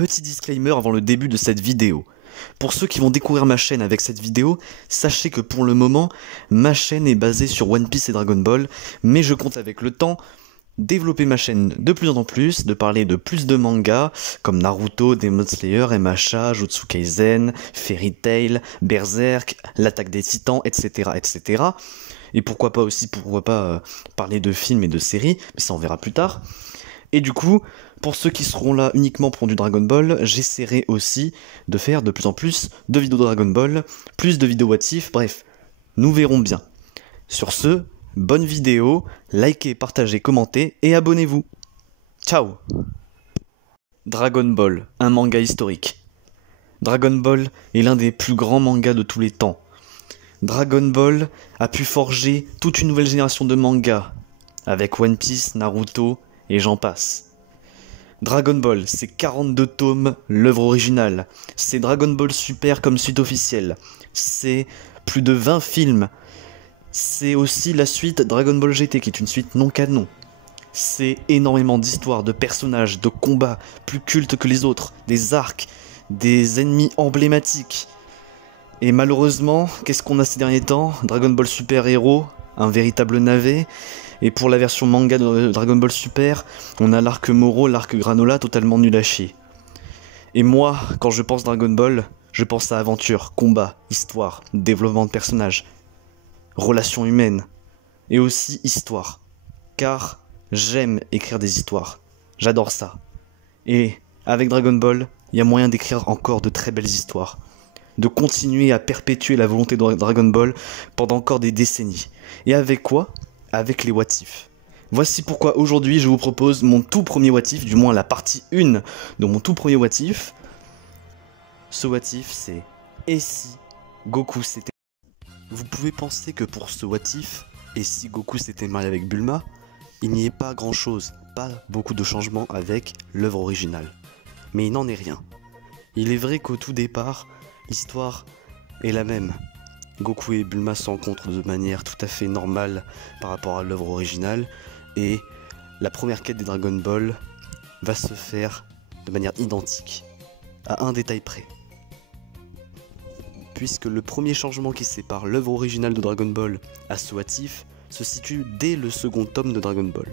Petit disclaimer avant le début de cette vidéo. Pour ceux qui vont découvrir ma chaîne avec cette vidéo, sachez que pour le moment, ma chaîne est basée sur One Piece et Dragon Ball, mais je compte avec le temps développer ma chaîne de plus en plus, de parler de plus de mangas, comme Naruto, Demon Slayer, MHA, Jujutsu Kaisen, Fairy Tail, Berserk, L'Attaque des Titans, etc. etc. Et pourquoi pas parler de films et de séries, mais ça on verra plus tard. Et du coup, pour ceux qui seront là uniquement pour du Dragon Ball, j'essaierai aussi de faire de plus en plus de vidéos Dragon Ball, plus de vidéos What If, bref, nous verrons bien. Sur ce, bonne vidéo, likez, partagez, commentez et abonnez-vous. Ciao. Dragon Ball, un manga historique. Dragon Ball est l'un des plus grands mangas de tous les temps. Dragon Ball a pu forger toute une nouvelle génération de mangas, avec One Piece, Naruto, et j'en passe. Dragon Ball, c'est 42 tomes, l'œuvre originale. C'est Dragon Ball Super comme suite officielle. C'est plus de 20 films. C'est aussi la suite Dragon Ball GT, qui est une suite non canon. C'est énormément d'histoires, de personnages, de combats plus cultes que les autres, des arcs, des ennemis emblématiques. Et malheureusement, qu'est-ce qu'on a ces derniers temps? Dragon Ball Super Hero, un véritable navet. Et pour la version manga de Dragon Ball Super, on a l'arc Moro, l'arc Granola totalement nul à chier. Et moi, quand je pense Dragon Ball, je pense à aventure, combat, histoire, développement de personnages, relations humaines, et aussi histoire. Car j'aime écrire des histoires, j'adore ça. Et avec Dragon Ball, il y a moyen d'écrire encore de très belles histoires. De continuer à perpétuer la volonté de Dragon Ball pendant encore des décennies. Et avec quoi ? Avec les What If. Voici pourquoi aujourd'hui je vous propose mon tout premier What If, du moins la partie 1 de mon tout premier What If. Ce What If, c'est « Et si Goku s'était... » Vous pouvez penser que pour ce What If, et si Goku s'était marié avec Bulma, il n'y ait pas grand chose, pas beaucoup de changements avec l'œuvre originale. Mais il n'en est rien. Il est vrai qu'au tout départ, l'histoire est la même. Goku et Bulma se rencontrent de manière tout à fait normale par rapport à l'œuvre originale, et la première quête des Dragon Ball va se faire de manière identique, à un détail près. Puisque le premier changement qui sépare l'œuvre originale de Dragon Ball à ce What If se situe dès le second tome de Dragon Ball.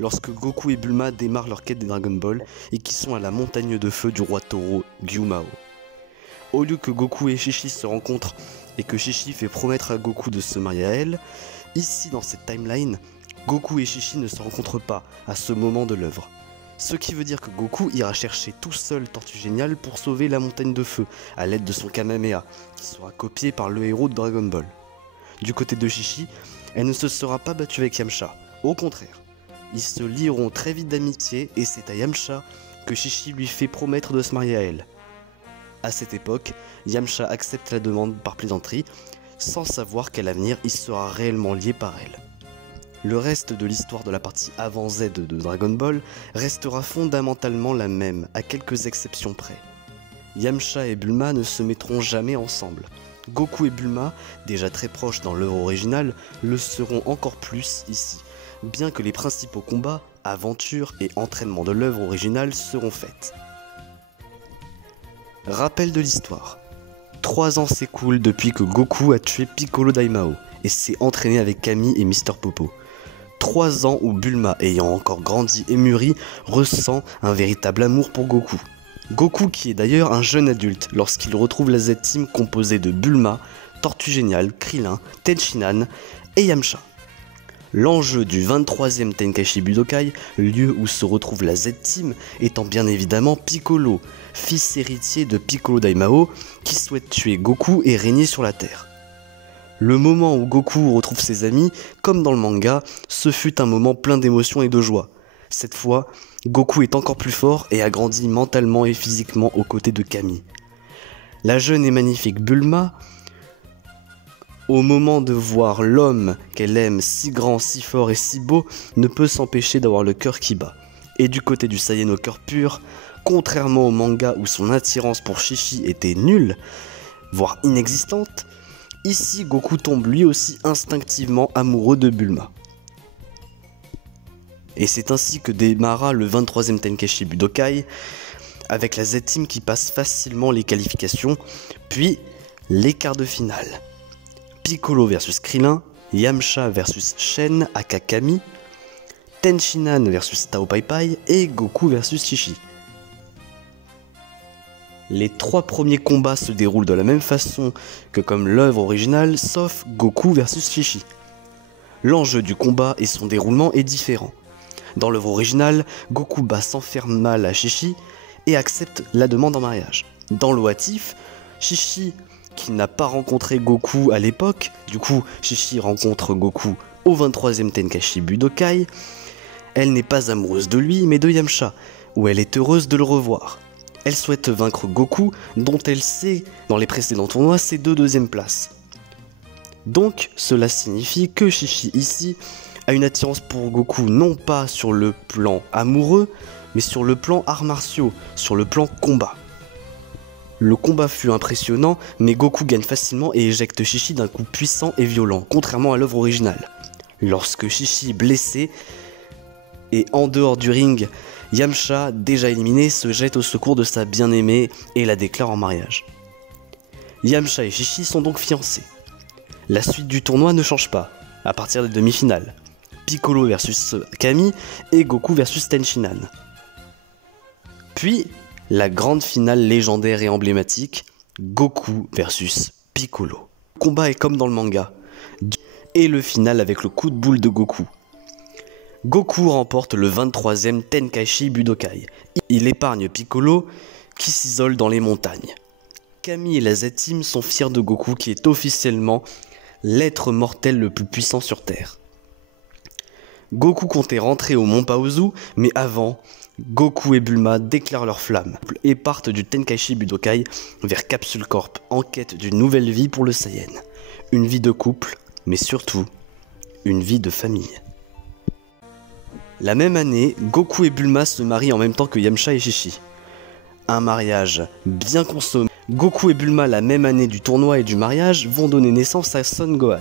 Lorsque Goku et Bulma démarrent leur quête des Dragon Ball et qui sont à la montagne de feu du roi taureau Gyumao. Au lieu que Goku et Chi-Chi se rencontrent et que Chi-Chi fait promettre à Goku de se marier à elle, ici dans cette timeline, Goku et Chi-Chi ne se rencontrent pas à ce moment de l'œuvre. Ce qui veut dire que Goku ira chercher tout seul Tortue Géniale pour sauver la montagne de feu à l'aide de son Kamehameha, qui sera copié par le héros de Dragon Ball. Du côté de Chi-Chi, elle ne se sera pas battue avec Yamcha, au contraire. Ils se lieront très vite d'amitié et c'est à Yamcha que Chi-Chi lui fait promettre de se marier à elle. À cette époque, Yamcha accepte la demande par plaisanterie, sans savoir qu'à l'avenir il sera réellement lié par elle. Le reste de l'histoire de la partie avant Z de Dragon Ball restera fondamentalement la même, à quelques exceptions près. Yamcha et Bulma ne se mettront jamais ensemble. Goku et Bulma, déjà très proches dans l'œuvre originale, le seront encore plus ici, bien que les principaux combats, aventures et entraînements de l'œuvre originale seront faits. Rappel de l'histoire. 3 ans s'écoulent depuis que Goku a tué Piccolo Daimao et s'est entraîné avec Kami et Mr Popo. 3 ans où Bulma, ayant encore grandi et mûri, ressent un véritable amour pour Goku. Goku qui est d'ailleurs un jeune adulte lorsqu'il retrouve la Z-Team composée de Bulma, Tortue Géniale, Krillin, Tenshinhan et Yamcha. L'enjeu du 23e Tenkaichi Budokai, lieu où se retrouve la Z-Team, étant bien évidemment Piccolo, fils héritier de Piccolo Daimao, qui souhaite tuer Goku et régner sur la Terre. Le moment où Goku retrouve ses amis, comme dans le manga, ce fut un moment plein d'émotions et de joie. Cette fois, Goku est encore plus fort et a grandi mentalement et physiquement aux côtés de Kami. La jeune et magnifique Bulma, au moment de voir l'homme qu'elle aime si grand, si fort et si beau, ne peut s'empêcher d'avoir le cœur qui bat. Et du côté du Saiyan au cœur pur, contrairement au manga où son attirance pour Chi-Chi était nulle, voire inexistante, ici Goku tombe lui aussi instinctivement amoureux de Bulma. Et c'est ainsi que démarra le 23e Tenkaichi Budokai, avec la Z-Team qui passe facilement les qualifications, puis les quarts de finale. Piccolo versus Krillin, Yamcha versus Shen aka Kami, Tenshinhan versus Tao Pai Pai et Goku versus Chi-Chi. Les 3 premiers combats se déroulent de la même façon que comme l'œuvre originale, sauf Goku versus Chi-Chi. L'enjeu du combat et son déroulement est différent. Dans l'œuvre originale, Goku bat sans faire mal à Chi-Chi et accepte la demande en mariage. Dans le What If, Chi-Chi, qui n'a pas rencontré Goku à l'époque, du coup Chi-Chi rencontre Goku au 23e Tenkaichi Budokai, elle n'est pas amoureuse de lui mais de Yamcha, où elle est heureuse de le revoir. Elle souhaite vaincre Goku, dont elle sait, dans les précédents tournois, ses 2 deuxièmes places. Donc, cela signifie que Chi-Chi ici a une attirance pour Goku non pas sur le plan amoureux, mais sur le plan arts martiaux, sur le plan combat. Le combat fut impressionnant, mais Goku gagne facilement et éjecte Chi-Chi d'un coup puissant et violent, contrairement à l'œuvre originale. Lorsque Chi-Chi, blessé et en dehors du ring, Yamcha, déjà éliminé, se jette au secours de sa bien-aimée et la déclare en mariage. Yamcha et Chi-Chi sont donc fiancés. La suite du tournoi ne change pas, à partir des demi-finales. Piccolo versus Kami et Goku versus Tenshinhan. Puis, la grande finale légendaire et emblématique, Goku versus Piccolo. Le combat est comme dans le manga, et le final avec le coup de boule de Goku. Goku remporte le 23e Tenkaichi Budokai. Il épargne Piccolo, qui s'isole dans les montagnes. Kami et la Z-Team sont fiers de Goku, qui est officiellement l'être mortel le plus puissant sur Terre. Goku comptait rentrer au Mont Paozu, mais avant, Goku et Bulma déclarent leur flamme et partent du Tenkaichi Budokai vers Capsule Corp en quête d'une nouvelle vie pour le Saiyan. Une vie de couple, mais surtout, une vie de famille. La même année, Goku et Bulma se marient en même temps que Yamcha et Chi-Chi. Un mariage bien consommé. Goku et Bulma, la même année du tournoi et du mariage, vont donner naissance à Son Gohan.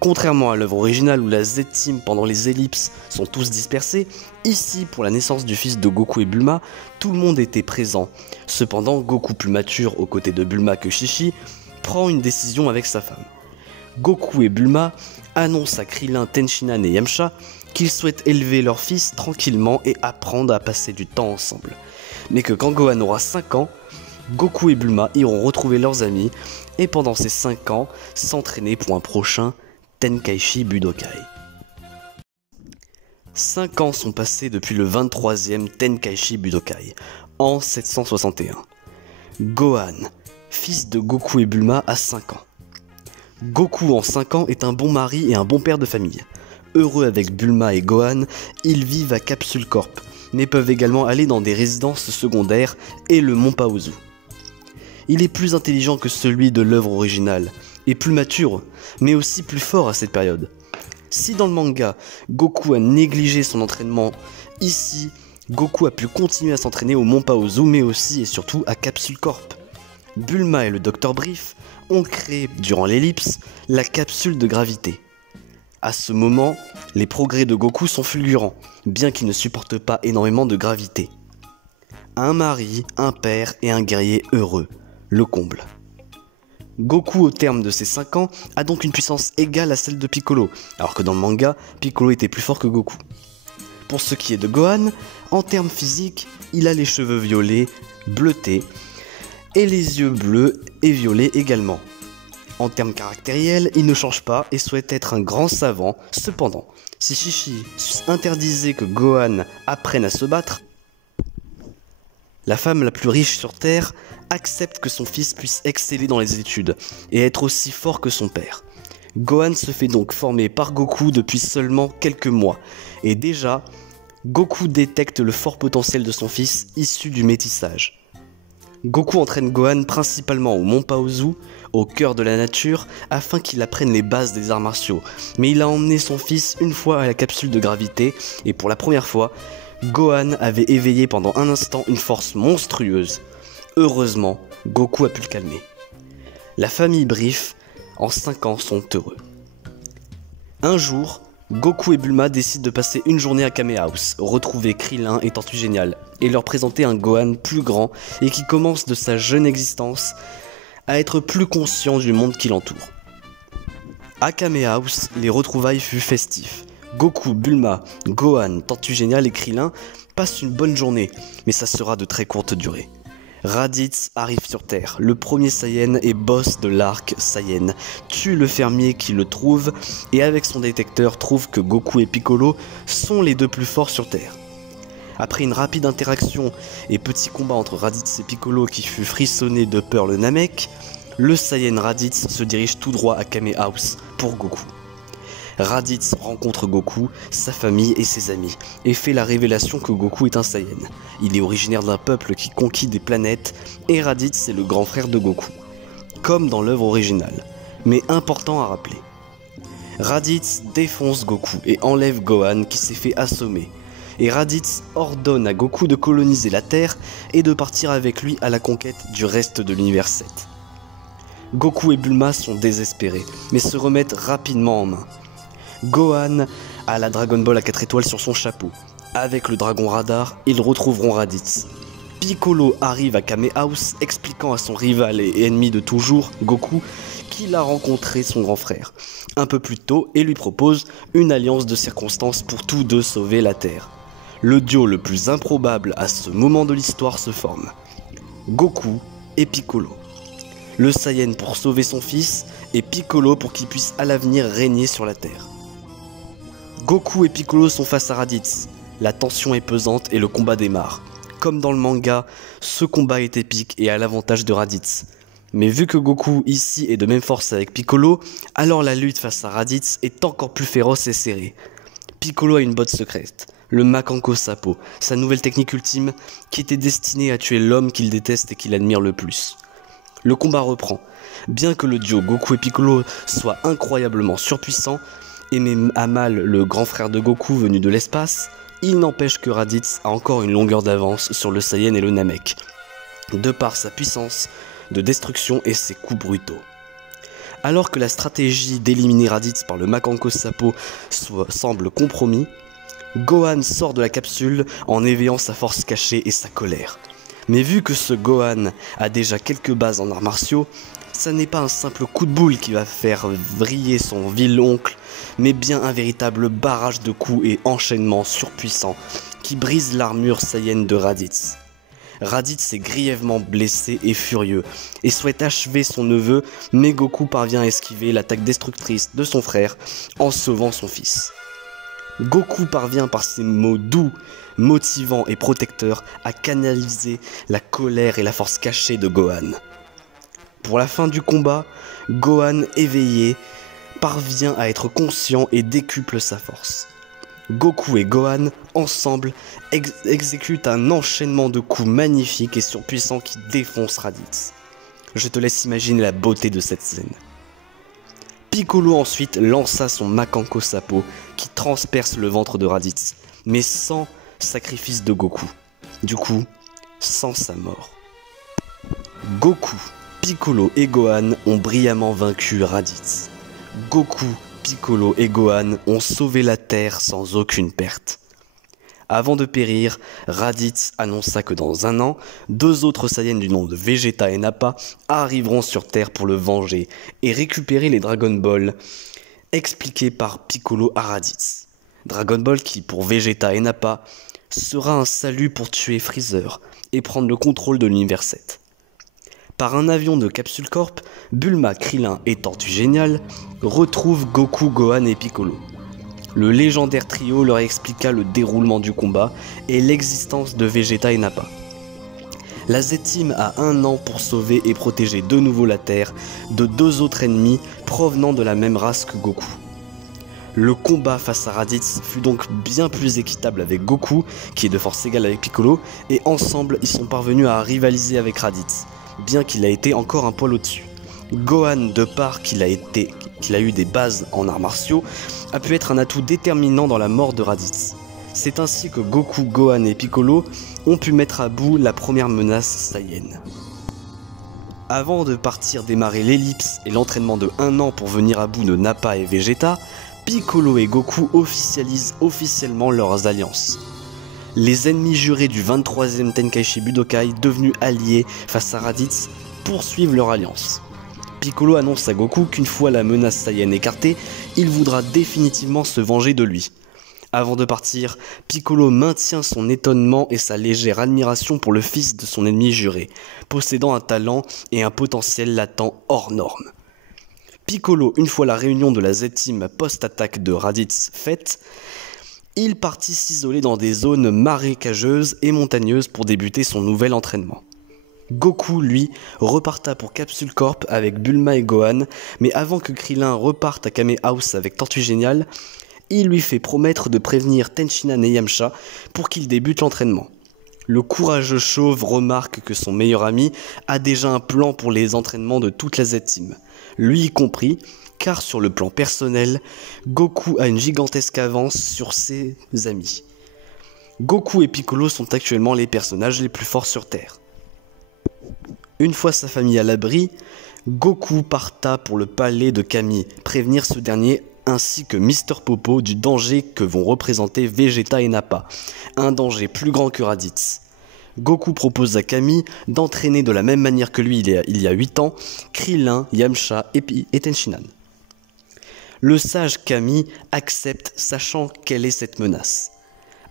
Contrairement à l'œuvre originale où la Z-Team pendant les ellipses sont tous dispersés, ici pour la naissance du fils de Goku et Bulma, tout le monde était présent. Cependant, Goku, plus mature aux côtés de Bulma que Chi-Chi, prend une décision avec sa femme. Goku et Bulma annoncent à Krillin, Tenshinhan et Yamcha qu'ils souhaitent élever leur fils tranquillement et apprendre à passer du temps ensemble. Mais que quand Gohan aura 5 ans, Goku et Bulma iront retrouver leurs amis et pendant ces 5 ans, s'entraîner pour un prochain Tenkaichi Budokai. 5 ans sont passés depuis le 23e Tenkaichi Budokai, en 761. Gohan, fils de Goku et Bulma, a 5 ans. Goku en 5 ans est un bon mari et un bon père de famille. Heureux avec Bulma et Gohan, ils vivent à Capsule Corp, mais peuvent également aller dans des résidences secondaires et le Mont Paozu. Il est plus intelligent que celui de l'œuvre originale, et plus mature, mais aussi plus fort à cette période. Si dans le manga, Goku a négligé son entraînement, ici, Goku a pu continuer à s'entraîner au Mont Paozu, mais aussi et surtout à Capsule Corp. Bulma et le Dr Brief ont créé, durant l'ellipse, la capsule de gravité. À ce moment, les progrès de Goku sont fulgurants, bien qu'il ne supporte pas énormément de gravité. Un mari, un père et un guerrier heureux, le comble. Goku, au terme de ses 5 ans, a donc une puissance égale à celle de Piccolo, alors que dans le manga, Piccolo était plus fort que Goku. Pour ce qui est de Gohan, en termes physiques, il a les cheveux violets, bleutés, et les yeux bleus et violets également. En termes caractériels, il ne change pas et souhaite être un grand savant. Cependant, si Chi-Chi interdisait que Gohan apprenne à se battre, la femme la plus riche sur Terre accepte que son fils puisse exceller dans les études et être aussi fort que son père. Gohan se fait donc former par Goku depuis seulement quelques mois, et déjà, Goku détecte le fort potentiel de son fils issu du métissage. Goku entraîne Gohan principalement au Mont Paozu, au cœur de la nature, afin qu'il apprenne les bases des arts martiaux, mais il a emmené son fils une fois à la capsule de gravité, et pour la première fois, Gohan avait éveillé pendant un instant une force monstrueuse. Heureusement, Goku a pu le calmer. La famille Brief, en 5 ans, sont heureux. Un jour, Goku et Bulma décident de passer une journée à Kame House, retrouver Krillin et Tortue Géniale, et leur présenter un Gohan plus grand et qui commence de sa jeune existence à être plus conscient du monde qui l'entoure. À Kame House, les retrouvailles furent festifs. Goku, Bulma, Gohan, Tortue Géniale et Krillin passent une bonne journée, mais ça sera de très courte durée. Raditz arrive sur Terre, le premier Saiyan et boss de l'arc Saiyan, tue le fermier qui le trouve et avec son détecteur trouve que Goku et Piccolo sont les deux plus forts sur Terre. Après une rapide interaction et petit combat entre Raditz et Piccolo qui fut frissonné de peur le Namek, le Saiyan Raditz se dirige tout droit à Kame House pour Goku. Raditz rencontre Goku, sa famille et ses amis, et fait la révélation que Goku est un Saiyan. Il est originaire d'un peuple qui conquit des planètes, et Raditz est le grand frère de Goku, comme dans l'œuvre originale, mais important à rappeler. Raditz défonce Goku et enlève Gohan qui s'est fait assommer, et Raditz ordonne à Goku de coloniser la Terre et de partir avec lui à la conquête du reste de l'univers 7. Goku et Bulma sont désespérés, mais se remettent rapidement en main. Gohan a la Dragon Ball à 4 étoiles sur son chapeau. Avec le dragon radar, ils retrouveront Raditz. Piccolo arrive à Kame House expliquant à son rival et ennemi de toujours, Goku, qu'il a rencontré son grand frère un peu plus tôt et lui propose une alliance de circonstances pour tous deux sauver la Terre. Le duo le plus improbable à ce moment de l'histoire se forme. Goku et Piccolo. Le Saiyan pour sauver son fils et Piccolo pour qu'il puisse à l'avenir régner sur la Terre. Goku et Piccolo sont face à Raditz. La tension est pesante et le combat démarre. Comme dans le manga, ce combat est épique et a l'avantage de Raditz. Mais vu que Goku ici est de même force avec Piccolo, alors la lutte face à Raditz est encore plus féroce et serrée. Piccolo a une botte secrète, le Makanko Sapo, sa nouvelle technique ultime qui était destinée à tuer l'homme qu'il déteste et qu'il admire le plus. Le combat reprend. Bien que le duo Goku et Piccolo soit incroyablement surpuissant, et met à mal le grand frère de Goku venu de l'espace, il n'empêche que Raditz a encore une longueur d'avance sur le Saiyan et le Namek, de par sa puissance de destruction et ses coups brutaux. Alors que la stratégie d'éliminer Raditz par le Makanko Sapo semble compromis, Gohan sort de la capsule en éveillant sa force cachée et sa colère. Mais vu que ce Gohan a déjà quelques bases en arts martiaux, ça n'est pas un simple coup de boule qui va faire vriller son vil oncle, mais bien un véritable barrage de coups et enchaînements surpuissants qui brise l'armure Saiyan de Raditz. Raditz est grièvement blessé et furieux, et souhaite achever son neveu, mais Goku parvient à esquiver l'attaque destructrice de son frère en sauvant son fils. Goku parvient par ses mots doux, motivants et protecteurs à canaliser la colère et la force cachée de Gohan. Pour la fin du combat, Gohan éveillé parvient à être conscient et décuple sa force. Goku et Gohan, ensemble, exécutent un enchaînement de coups magnifiques et surpuissants qui défoncent Raditz. Je te laisse imaginer la beauté de cette scène. Piccolo ensuite lança son Makanko Sapo qui transperce le ventre de Raditz, mais sans sacrifice de Goku. Du coup, sans sa mort. Goku, Piccolo et Gohan ont brillamment vaincu Raditz. Goku, Piccolo et Gohan ont sauvé la Terre sans aucune perte. Avant de périr, Raditz annonça que dans un an, 2 autres Saiyans du nom de Vegeta et Nappa arriveront sur Terre pour le venger et récupérer les Dragon Ball, expliqués par Piccolo à Raditz. Dragon Ball qui, pour Vegeta et Nappa, sera un salut pour tuer Freezer et prendre le contrôle de l'univers 7. Par un avion de Capsule Corp, Bulma, Krillin et Tortue Géniale retrouvent Goku, Gohan et Piccolo. Le légendaire trio leur expliqua le déroulement du combat et l'existence de Vegeta et Nappa. La Z-Team a 1 an pour sauver et protéger de nouveau la Terre de 2 autres ennemis provenant de la même race que Goku. Le combat face à Raditz fut donc bien plus équitable avec Goku, qui est de force égale avec Piccolo, et ensemble ils sont parvenus à rivaliser avec Raditz, bien qu'il a été encore un poil au-dessus. Gohan, de part qu'il a eu des bases en arts martiaux, a pu être un atout déterminant dans la mort de Raditz. C'est ainsi que Goku, Gohan et Piccolo ont pu mettre à bout la première menace Saiyan. Avant de partir démarrer l'ellipse et l'entraînement de 1 an pour venir à bout de Nappa et Vegeta, Piccolo et Goku officialisent officiellement leurs alliances. Les ennemis jurés du 23e Tenkaichi Budokai, devenus alliés face à Raditz, poursuivent leur alliance. Piccolo annonce à Goku qu'une fois la menace Saiyan écartée, il voudra définitivement se venger de lui. Avant de partir, Piccolo maintient son étonnement et sa légère admiration pour le fils de son ennemi juré, possédant un talent et un potentiel latent hors norme. Piccolo, une fois la réunion de la Z-Team post-attaque de Raditz faite, il partit s'isoler dans des zones marécageuses et montagneuses pour débuter son nouvel entraînement. Goku, lui, reparta pour Capsule Corp avec Bulma et Gohan, mais avant que Krillin reparte à Kame House avec Tortue Géniale, il lui fait promettre de prévenir Tenshinhan et Yamcha pour qu'il débute l'entraînement. Le courageux chauve remarque que son meilleur ami a déjà un plan pour les entraînements de toute la Z-Team, lui y compris, car sur le plan personnel, Goku a une gigantesque avance sur ses amis. Goku et Piccolo sont actuellement les personnages les plus forts sur Terre. Une fois sa famille à l'abri, Goku parta pour le palais de Kami, prévenir ce dernier ainsi que Mr Popo du danger que vont représenter Vegeta et Nappa, un danger plus grand que Raditz. Goku propose à Kami d'entraîner de la même manière que lui il y a 8 ans, Krillin, Yamcha et Tenshinhan. Le sage Kami accepte, sachant quelle est cette menace.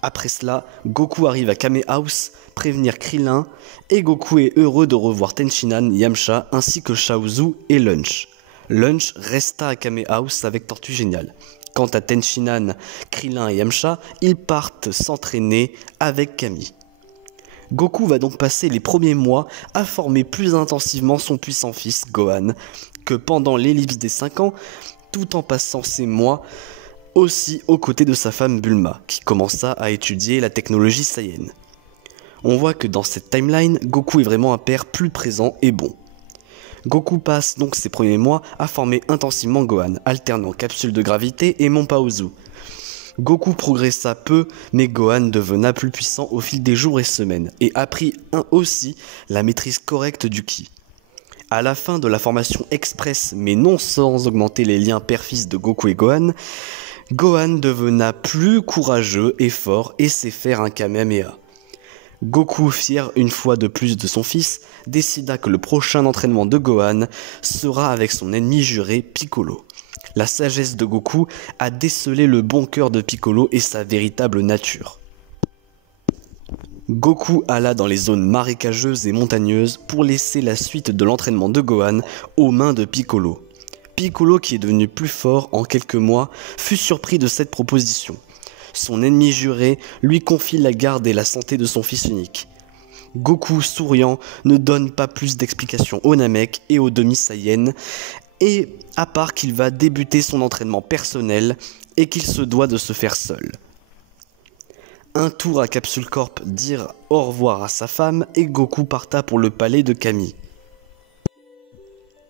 Après cela, Goku arrive à Kame House prévenir Krillin, et Goku est heureux de revoir Tenshinhan, Yamcha ainsi que Chaozu et Lunch. Lunch resta à Kame House avec Tortue Géniale. Quant à Tenshinhan, Krillin et Yamcha, ils partent s'entraîner avec Kami. Goku va donc passer les premiers mois à former plus intensivement son puissant fils Gohan que pendant l'ellipse des 5 ans, tout en passant ces mois aussi aux côtés de sa femme Bulma, qui commença à étudier la technologie Saiyan. On voit que dans cette timeline, Goku est vraiment un père plus présent et bon. Goku passe donc ses premiers mois à former intensivement Gohan, alternant capsule de gravité et Mont Paozu. Goku progressa peu, mais Gohan devena plus puissant au fil des jours et semaines, et apprit aussi la maîtrise correcte du ki. À la fin de la formation express, mais non sans augmenter les liens père-fils de Goku et Gohan, Gohan devena plus courageux et fort et sait faire un Kamehameha. Goku, fier une fois de plus de son fils, décida que le prochain entraînement de Gohan sera avec son ennemi juré Piccolo. La sagesse de Goku a décelé le bon cœur de Piccolo et sa véritable nature. Goku alla dans les zones marécageuses et montagneuses pour laisser la suite de l'entraînement de Gohan aux mains de Piccolo. Piccolo, qui est devenu plus fort en quelques mois, fut surpris de cette proposition. Son ennemi juré lui confie la garde et la santé de son fils unique. Goku, souriant, ne donne pas plus d'explications aux Namek et aux demi-Saiyans, et à part qu'il va débuter son entraînement personnel et qu'il se doit de se faire seul. Un tour à Capsule Corp dire au revoir à sa femme et Goku parta pour le palais de Kami.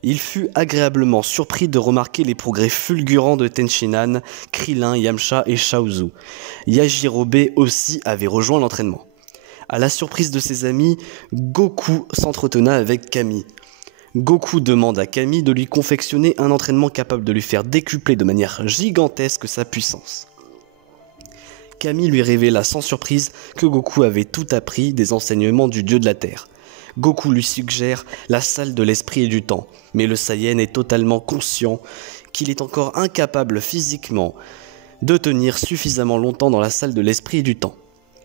Il fut agréablement surpris de remarquer les progrès fulgurants de Tenshinhan, Krillin, Yamcha et Chaozu. Yajirobe aussi avait rejoint l'entraînement. À la surprise de ses amis, Goku s'entretena avec Kami. Goku demande à Kami de lui confectionner un entraînement capable de lui faire décupler de manière gigantesque sa puissance. Kami lui révéla sans surprise que Goku avait tout appris des enseignements du dieu de la terre. Goku lui suggère la salle de l'esprit et du temps, mais le Saiyan est totalement conscient qu'il est encore incapable physiquement de tenir suffisamment longtemps dans la salle de l'esprit et du temps.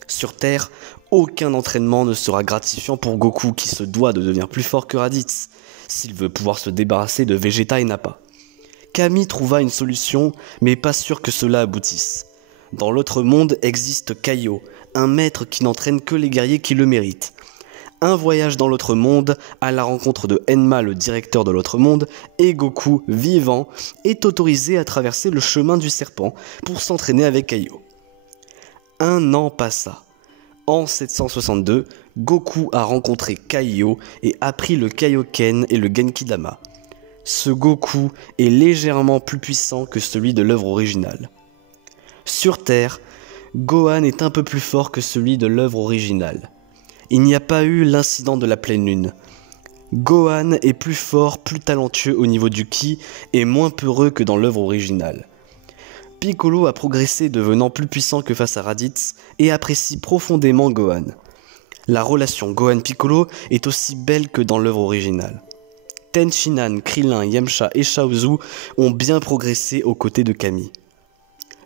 Sur Terre, aucun entraînement ne sera gratifiant pour Goku qui se doit de devenir plus fort que Raditz, s'il veut pouvoir se débarrasser de Vegeta et Nappa. Kami trouva une solution, mais pas sûr que cela aboutisse. Dans l'autre monde existe Kaio, un maître qui n'entraîne que les guerriers qui le méritent. Un voyage dans l'autre monde, à la rencontre de Enma, le directeur de l'autre monde, et Goku, vivant, est autorisé à traverser le chemin du serpent pour s'entraîner avec Kaio. Un an passa. En 762, Goku a rencontré Kaio et appris le Kaioken et le Genki-Dama. Ce Goku est légèrement plus puissant que celui de l'œuvre originale. Sur Terre, Gohan est un peu plus fort que celui de l'œuvre originale. Il n'y a pas eu l'incident de la pleine lune. Gohan est plus fort, plus talentueux au niveau du ki et moins peureux que dans l'œuvre originale. Piccolo a progressé devenant plus puissant que face à Raditz et apprécie profondément Gohan. La relation Gohan-Piccolo est aussi belle que dans l'œuvre originale. Tenshinhan, Krillin, Yamcha et Chaozu ont bien progressé aux côtés de Kami.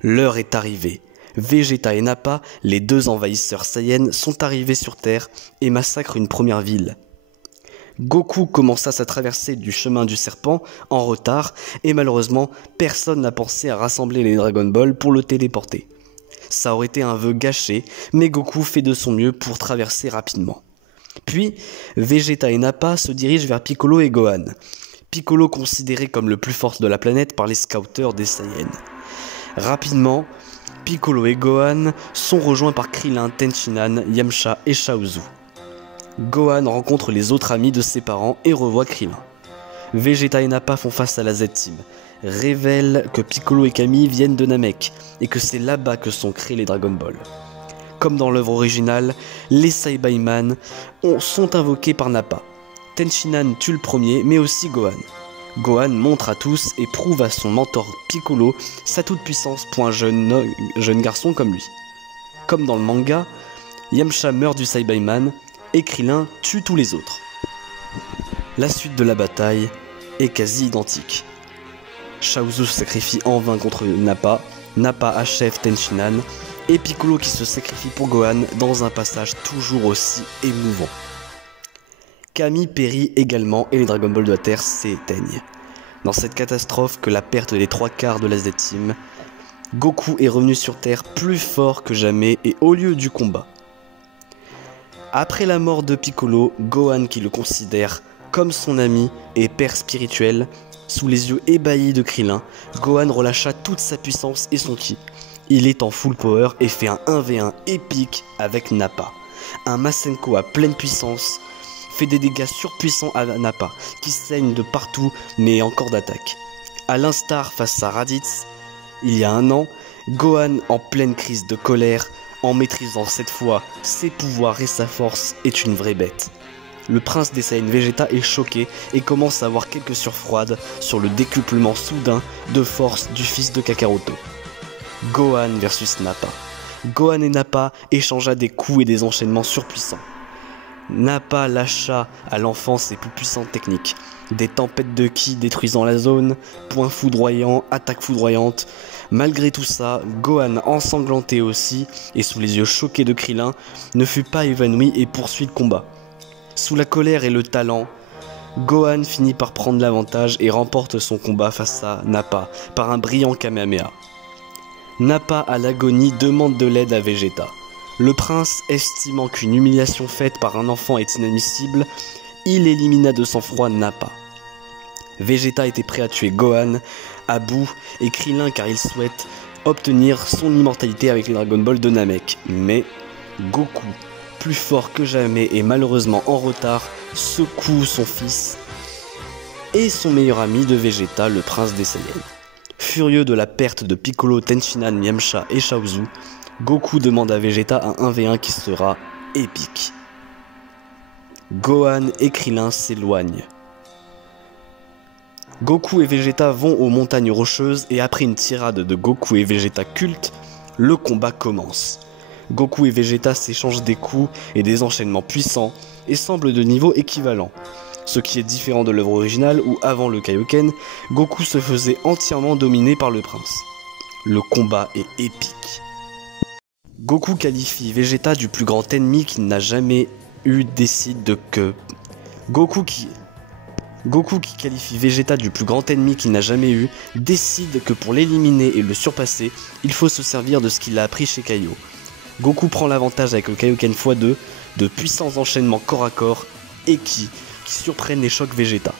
L'heure est arrivée. Vegeta et Nappa, les deux envahisseurs Saiyans, sont arrivés sur Terre et massacrent une première ville. Goku commença sa traversée du chemin du serpent en retard et malheureusement personne n'a pensé à rassembler les Dragon Ball pour le téléporter. Ça aurait été un vœu gâché, mais Goku fait de son mieux pour traverser rapidement. Puis, Vegeta et Nappa se dirigent vers Piccolo et Gohan. Piccolo considéré comme le plus fort de la planète par les scouters des Saiyans. Rapidement, Piccolo et Gohan sont rejoints par Krillin, Tenshinhan, Yamcha et Chaozu. Gohan rencontre les autres amis de ses parents et revoit Krillin. Vegeta et Nappa font face à la Z-Team, révèlent que Piccolo et Kami viennent de Namek et que c'est là-bas que sont créés les Dragon Ball. Comme dans l'œuvre originale, les Saibaiman sont invoqués par Nappa. Tenshinhan tue le premier, mais aussi Gohan. Gohan montre à tous et prouve à son mentor Piccolo sa toute-puissance pour un jeune garçon comme lui. Comme dans le manga, Yamcha meurt du Saibaiman et Krillin tue tous les autres. La suite de la bataille est quasi identique. Chaozu se sacrifie en vain contre Nappa, Nappa achève Tenshinhan, et Piccolo qui se sacrifie pour Gohan dans un passage toujours aussi émouvant. Kami périt également et les Dragon Ball de la Terre s'éteignent. Dans cette catastrophe que la perte des 3/4 de la Z-Team, Goku est revenu sur Terre plus fort que jamais et au lieu du combat. Après la mort de Piccolo, Gohan qui le considère comme son ami et père spirituel, sous les yeux ébahis de Krillin, Gohan relâcha toute sa puissance et son ki. Il est en full power et fait un 1v1 épique avec Nappa. Un Masenko à pleine puissance fait des dégâts surpuissants à Nappa, qui saigne de partout mais encore d'attaque. A l'instar face à Raditz, il y a un an, Gohan en pleine crise de colère, en maîtrisant cette fois ses pouvoirs et sa force, est une vraie bête. Le prince des Saiyans Vegeta est choqué et commence à avoir quelques surfroides sur le décuplement soudain de force du fils de Kakaroto. Gohan versus Nappa. Gohan et Nappa échangea des coups et des enchaînements surpuissants. Nappa lâcha à l'enfant ses plus puissantes techniques. Des tempêtes de ki détruisant la zone, points foudroyants, attaques foudroyantes. Malgré tout ça, Gohan ensanglanté aussi, et sous les yeux choqués de Krillin, ne fut pas évanoui et poursuit le combat. Sous la colère et le talent, Gohan finit par prendre l'avantage et remporte son combat face à Nappa par un brillant Kamehameha. Nappa à l'agonie demande de l'aide à Vegeta. Le prince, estimant qu'une humiliation faite par un enfant est inadmissible, il élimina de sang-froid Nappa. Vegeta était prêt à tuer Gohan à bout et Krillin car il souhaite obtenir son immortalité avec les Dragon Ball de Namek. Mais Goku, plus fort que jamais et malheureusement en retard, secoue son fils et son meilleur ami de Vegeta, le prince des Saiyans. Furieux de la perte de Piccolo, Tenshinhan, Yamcha et Chaozu, Goku demande à Vegeta un 1v1 qui sera épique. Gohan et Krillin s'éloignent. Goku et Vegeta vont aux montagnes rocheuses et après une tirade de Goku et Vegeta culte, le combat commence. Goku et Vegeta s'échangent des coups et des enchaînements puissants et semblent de niveau équivalent. Ce qui est différent de l'œuvre originale où avant le Kaioken, Goku se faisait entièrement dominer par le prince. Le combat est épique. Goku qualifie Vegeta du plus grand ennemi qu'il n'a jamais eu, décide que... Goku qui qualifie Vegeta du plus grand ennemi qu'il n'a jamais eu, décide que pour l'éliminer et le surpasser, il faut se servir de ce qu'il a appris chez Kaio. Goku prend l'avantage avec le Kaioken x2, de puissants enchaînements corps à corps et qui surprennent et choquent Vegeta.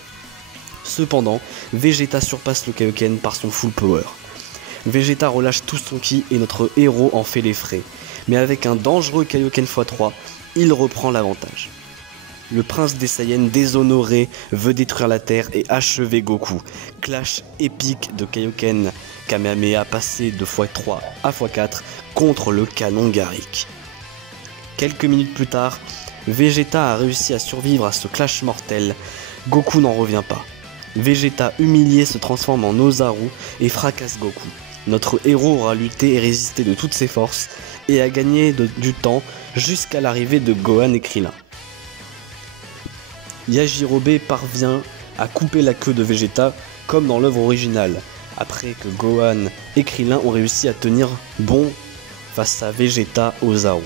Cependant, Vegeta surpasse le Kaioken par son full power. Vegeta relâche tout son ki et notre héros en fait les frais, mais avec un dangereux Kaioken x3, il reprend l'avantage. Le prince des Saiyans déshonoré veut détruire la Terre et achever Goku. Clash épique de Kaioken Kamehameha passé de x3 à x4 contre le canon Garrick. Quelques minutes plus tard, Vegeta a réussi à survivre à ce clash mortel. Goku n'en revient pas. Vegeta humilié se transforme en Ozaru et fracasse Goku. Notre héros aura lutté et résisté de toutes ses forces et a gagné du temps jusqu'à l'arrivée de Gohan et Krillin. Yajirobe parvient à couper la queue de Vegeta comme dans l'œuvre originale, après que Gohan et Krillin ont réussi à tenir bon face à Vegeta Ozaru.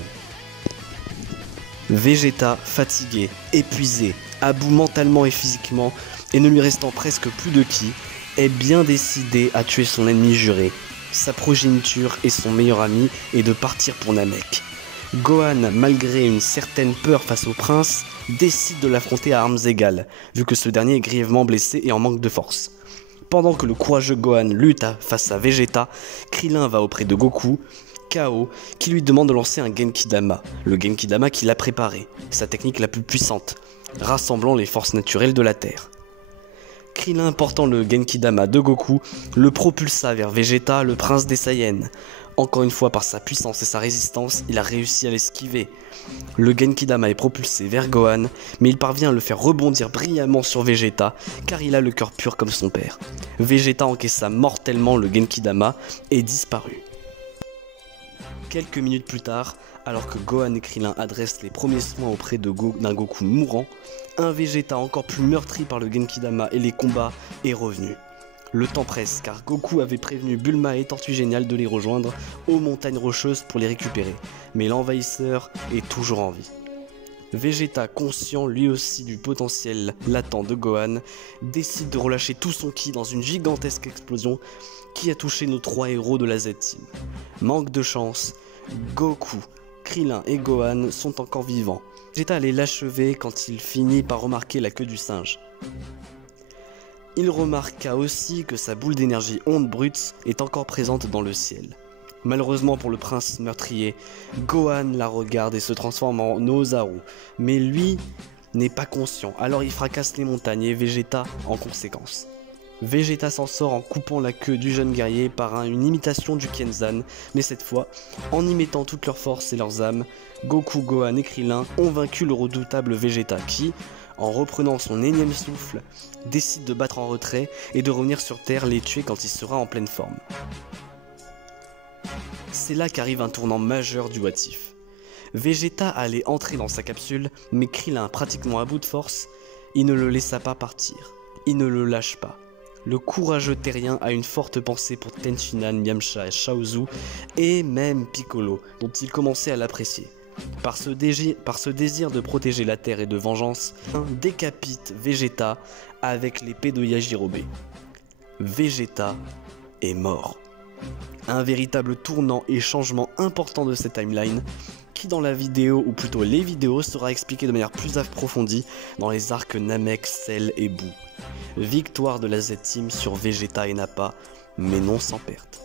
Vegeta, fatigué, épuisé, à bout mentalement et physiquement, et ne lui restant presque plus de ki, est bien décidé à tuer son ennemi juré, sa progéniture et son meilleur ami, et de partir pour Namek. Gohan, malgré une certaine peur face au prince, décide de l'affronter à armes égales, vu que ce dernier est grièvement blessé et en manque de force. Pendant que le courageux Gohan lutte face à Vegeta, Krillin va auprès de Goku, KO, qui lui demande de lancer un Genki-Dama, le Genki-Dama qu'il a préparé, sa technique la plus puissante, rassemblant les forces naturelles de la Terre. Krillin, portant le Genki-Dama de Goku, le propulsa vers Vegeta, le prince des Saiyans. Encore une fois, par sa puissance et sa résistance, il a réussi à l'esquiver. Le Genki-Dama est propulsé vers Gohan, mais il parvient à le faire rebondir brillamment sur Vegeta, car il a le cœur pur comme son père. Vegeta encaissa mortellement le Genki-Dama et disparut. Quelques minutes plus tard, alors que Gohan et Krillin adressent les premiers soins auprès d'un Goku mourant, un Vegeta encore plus meurtri par le Genki-Dama et les combats est revenu. Le temps presse car Goku avait prévenu Bulma et Tortue Géniale de les rejoindre aux montagnes rocheuses pour les récupérer, mais l'envahisseur est toujours en vie. Vegeta, conscient lui aussi du potentiel latent de Gohan, décide de relâcher tout son ki dans une gigantesque explosion qui a touché nos trois héros de la Z-Team. Manque de chance, Goku, Krillin et Gohan sont encore vivants. Vegeta allait l'achever quand il finit par remarquer la queue du singe. Il remarqua aussi que sa boule d'énergie onde brute est encore présente dans le ciel. Malheureusement pour le prince meurtrier, Gohan la regarde et se transforme en Ozaru, mais lui n'est pas conscient, alors il fracasse les montagnes et Vegeta en conséquence. Vegeta s'en sort en coupant la queue du jeune guerrier par une imitation du Kenzan, mais cette fois, en y mettant toutes leurs forces et leurs âmes, Goku, Gohan et Krillin ont vaincu le redoutable Vegeta qui, en reprenant son énième souffle, décide de battre en retrait et de revenir sur Terre les tuer quand il sera en pleine forme. C'est là qu'arrive un tournant majeur du What If. Vegeta allait entrer dans sa capsule, mais Krillin, pratiquement à bout de force, il ne le laissa pas partir. Il ne le lâche pas. Le courageux terrien a une forte pensée pour Tenshinhan, Yamcha, Chaozu et même Piccolo, dont il commençait à l'apprécier. Par ce désir de protéger la Terre et de vengeance, décapite Vegeta avec l'épée de Yajirobe. Vegeta est mort. Un véritable tournant et changement important de cette timeline, qui dans la vidéo, ou plutôt les vidéos, sera expliqué de manière plus approfondie dans les arcs Namek, Cell et Boo. Victoire de la Z-Team sur Vegeta et Nappa, mais non sans perte.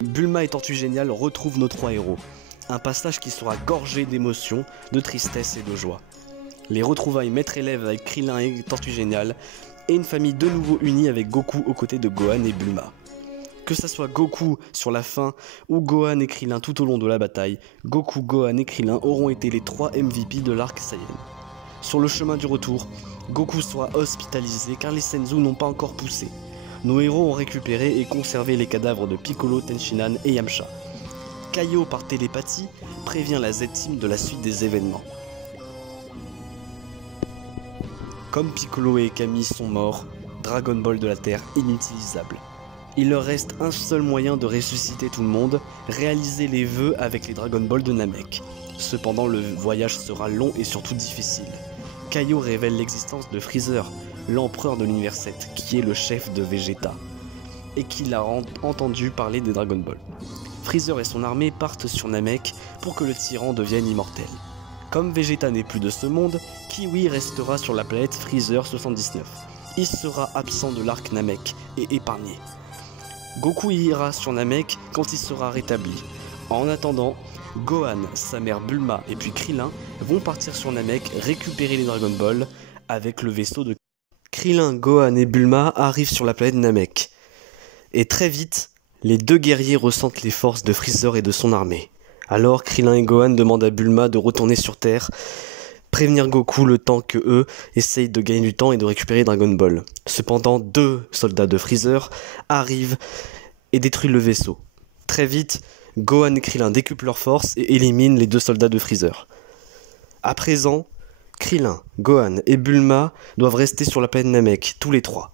Bulma et Tortue Géniale retrouvent nos trois héros. Un passage qui sera gorgé d'émotions, de tristesse et de joie. Les retrouvailles maître-élève avec Krillin et Tortue Géniale, et une famille de nouveau unie avec Goku aux côtés de Gohan et Bulma. Que ça soit Goku sur la fin ou Gohan et Krillin tout au long de la bataille, Goku, Gohan et Krillin auront été les 3 MVP de l'arc Saiyan. Sur le chemin du retour, Goku sera hospitalisé car les Senzu n'ont pas encore poussé. Nos héros ont récupéré et conservé les cadavres de Piccolo, Tenshinhan et Yamcha. Kaio par télépathie prévient la Z-Team de la suite des événements. Comme Piccolo et Kami sont morts, Dragon Ball de la Terre inutilisable. Il leur reste un seul moyen de ressusciter tout le monde, réaliser les vœux avec les Dragon Ball de Namek. Cependant, le voyage sera long et surtout difficile. Kaio révèle l'existence de Freezer, l'empereur de l'univers 7, qui est le chef de Vegeta, et qu'il a entendu parler des Dragon Ball. Freezer et son armée partent sur Namek pour que le tyran devienne immortel. Comme Vegeta n'est plus de ce monde, Kiwi restera sur la planète Freezer 79. Il sera absent de l'arc Namek et épargné. Goku ira sur Namek quand il sera rétabli. En attendant, Gohan, sa mère Bulma et puis Krillin vont partir sur Namek récupérer les Dragon Ball avec le vaisseau de Krillin, Gohan et Bulma arrivent sur la planète Namek. Et très vite, les deux guerriers ressentent les forces de Freezer et de son armée. Alors Krillin et Gohan demandent à Bulma de retourner sur Terre, prévenir Goku le temps que eux essayent de gagner du temps et de récupérer Dragon Ball. Cependant, 2 soldats de Freezer arrivent et détruit le vaisseau. Très vite, Gohan et Krillin décuplent leurs forces et éliminent les 2 soldats de Freezer. À présent, Krillin, Gohan et Bulma doivent rester sur la planète Namek, tous les 3.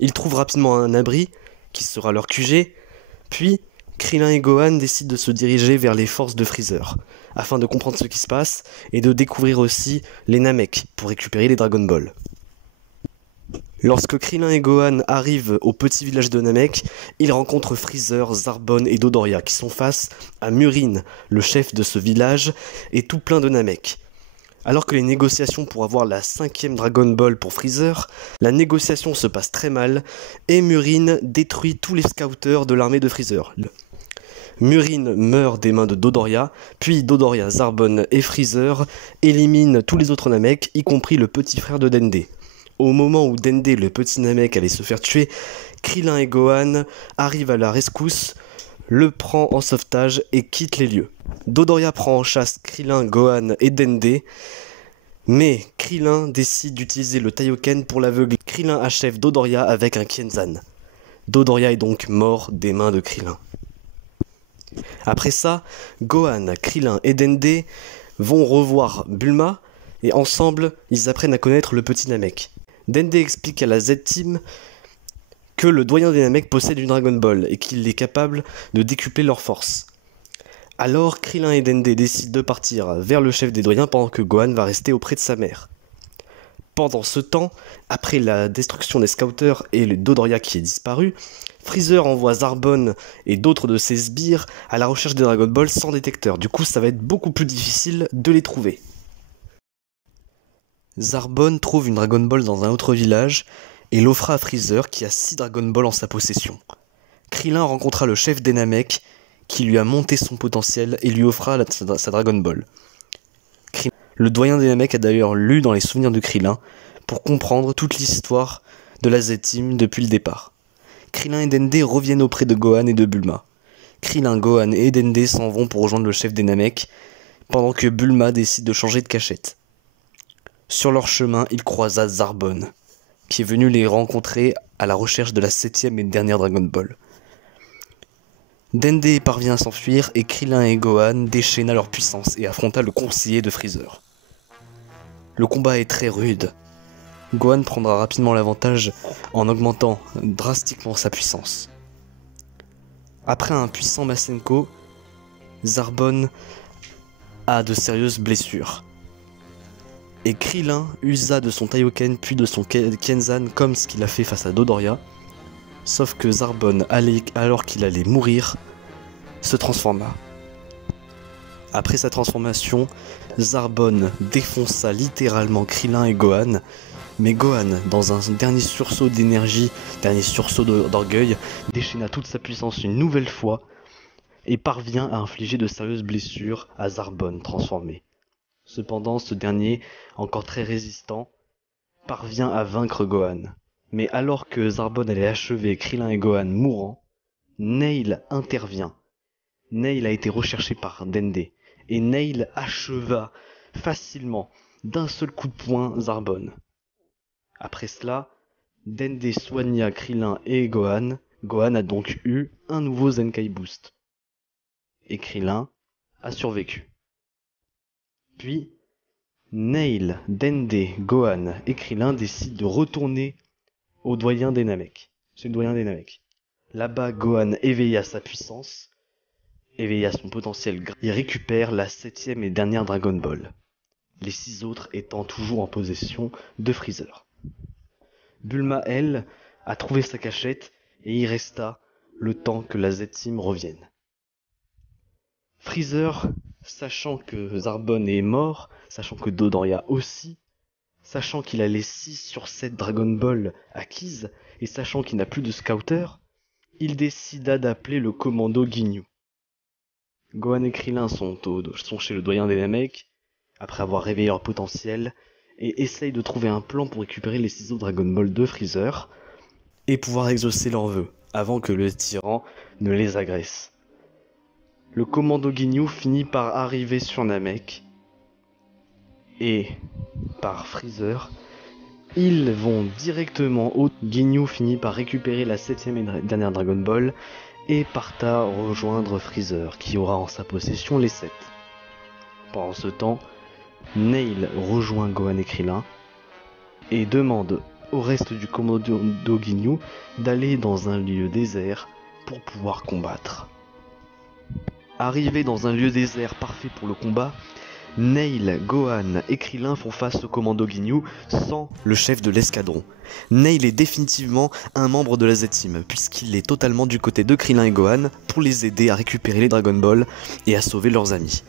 Ils trouvent rapidement un abri, qui sera leur QG, puis Krillin et Gohan décident de se diriger vers les forces de Freezer, afin de comprendre ce qui se passe et de découvrir aussi les Namek pour récupérer les Dragon Ball. Lorsque Krillin et Gohan arrivent au petit village de Namek, ils rencontrent Freezer, Zarbon et Dodoria qui sont face à Murin, le chef de ce village, et tout plein de Namek. Alors que les négociations pour avoir la 5e Dragon Ball pour Freezer, la négociation se passe très mal et Murin détruit tous les scouters de l'armée de Freezer. Murin meurt des mains de Dodoria, puis Dodoria, Zarbon et Freezer éliminent tous les autres Namek, y compris le petit frère de Dende. Au moment où Dende, le petit Namek, allait se faire tuer, Krillin et Gohan arrivent à la rescousse, le prend en sauvetage et quitte les lieux. Dodoria prend en chasse Krillin, Gohan et Dende, mais Krillin décide d'utiliser le Taioken pour l'aveugler. Krillin achève Dodoria avec un Kenzan. Dodoria est donc mort des mains de Krillin. Après ça, Gohan, Krillin et Dende vont revoir Bulma et ensemble, ils apprennent à connaître le petit Namek. Dende explique à la Z-Team que le doyen des Namek possède une Dragon Ball et qu'il est capable de décupler leurs forces. Alors Krillin et Dende décident de partir vers le chef des doyens pendant que Gohan va rester auprès de sa mère. Pendant ce temps, après la destruction des scouters et le Dodoria qui est disparu, Freezer envoie Zarbon et d'autres de ses sbires à la recherche des Dragon Ball sans détecteur. Du coup, ça va être beaucoup plus difficile de les trouver. Zarbon trouve une Dragon Ball dans un autre village et l'offra à Freezer qui a 6 Dragon Ball en sa possession. Krillin rencontra le chef des Namek qui lui a monté son potentiel et lui offra sa Dragon Ball. Le doyen des Namek a d'ailleurs lu dans les souvenirs de Krillin pour comprendre toute l'histoire de la Z-Team depuis le départ. Krillin et Dende reviennent auprès de Gohan et de Bulma. Krillin, Gohan et Dende s'en vont pour rejoindre le chef des Namek pendant que Bulma décide de changer de cachette. Sur leur chemin, ils croisent Zarbon, qui est venu les rencontrer à la recherche de la 7e et dernière Dragon Ball. Dende parvient à s'enfuir et Krillin et Gohan déchaîna leur puissance et affronta le conseiller de Freezer. Le combat est très rude. Gohan prendra rapidement l'avantage en augmentant drastiquement sa puissance. Après un puissant Masenko, Zarbon a de sérieuses blessures. Et Krillin usa de son Taioken puis de son Kenzan comme ce qu'il a fait face à Dodoria. Sauf que Zarbon, alors qu'il allait mourir, se transforma. Après sa transformation, Zarbon défonça littéralement Krillin et Gohan, mais Gohan, dans un dernier sursaut d'énergie, dernier sursaut d'orgueil, déchaîna toute sa puissance une nouvelle fois et parvient à infliger de sérieuses blessures à Zarbon transformé. Cependant, ce dernier, encore très résistant, parvient à vaincre Gohan. Mais alors que Zarbon allait achever Krillin et Gohan mourant, Nail intervient. Nail a été recherché par Dende, et Nail acheva facilement, d'un seul coup de poing, Zarbon. Après cela, Dende soigna Krillin et Gohan. Gohan a donc eu un nouveau Zenkai Boost. Et Krillin a survécu. Puis, Nail, Dende, Gohan et Krillin décident de retourner au doyen des Namek. C'est le doyen des Namek. Là-bas, Gohan éveilla sa puissance, éveilla son potentiel et récupère la 7e et dernière Dragon Ball. Les 6 autres étant toujours en possession de Freezer. Bulma, elle, a trouvé sa cachette et y resta le temps que la Z-Team revienne. Freezer, sachant que Zarbon est mort, sachant que Dodoria aussi, sachant qu'il a les 6 sur 7 Dragon Ball acquises, et sachant qu'il n'a plus de scouter, il décida d'appeler le commando Ginyu. Gohan et Krillin sont chez le doyen des Namek, après avoir réveillé leur potentiel, et essayent de trouver un plan pour récupérer les ciseaux Dragon Ball de Freezer, et pouvoir exaucer leurs vœux, avant que le tyran ne les agresse. Le commando Ginyu finit par arriver sur Namek, et par Freezer, ils vont directement au Ginyu finit par récupérer la 7e et dernière Dragon Ball et parta rejoindre Freezer, qui aura en sa possession les 7. Pendant ce temps, Nail rejoint Gohan et Krillin, et demande au reste du commando Ginyu d'aller dans un lieu désert pour pouvoir combattre. Arrivés dans un lieu désert parfait pour le combat, Nail, Gohan et Krillin font face au commando Ginyu sans le chef de l'escadron. Nail est définitivement un membre de la Z-Team, puisqu'il est totalement du côté de Krillin et Gohan pour les aider à récupérer les Dragon Ball et à sauver leurs amis.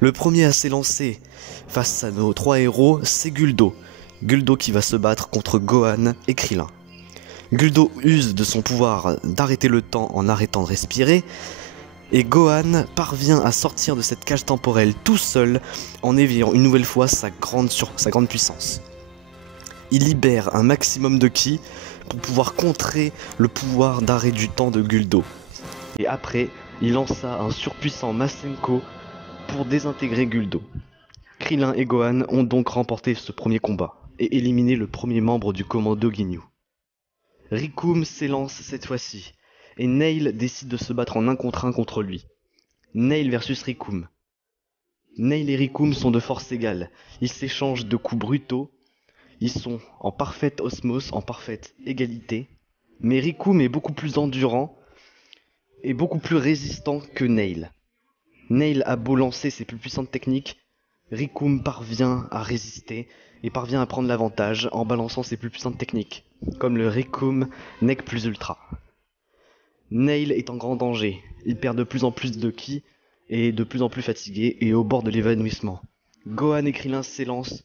Le premier à s'élancer face à nos 3 héros, c'est Guldo. Guldo qui va se battre contre Gohan et Krillin. Guldo use de son pouvoir d'arrêter le temps en arrêtant de respirer, et Gohan parvient à sortir de cette cage temporelle tout seul en éveillant une nouvelle fois sa grande puissance. Il libère un maximum de ki pour pouvoir contrer le pouvoir d'arrêt du temps de Guldo. Et après, il lança un surpuissant Masenko pour désintégrer Guldo. Krillin et Gohan ont donc remporté ce premier combat et éliminé le premier membre du commando Ginyu. Rikum s'élance cette fois-ci, et Nail décide de se battre en 1 contre 1 contre lui. Nail versus Rikum. Nail et Rikum sont de force égale, ils s'échangent de coups brutaux, ils sont en parfaite osmose, en parfaite égalité, mais Rikum est beaucoup plus endurant et beaucoup plus résistant que Nail. Nail a beau lancer ses plus puissantes techniques, Rikum parvient à résister et parvient à prendre l'avantage en balançant ses plus puissantes techniques, comme le Rikum Neck plus Ultra. Nail est en grand danger, il perd de plus en plus de ki, et de plus en plus fatigué et au bord de l'évanouissement. Gohan et Krillin s'élancent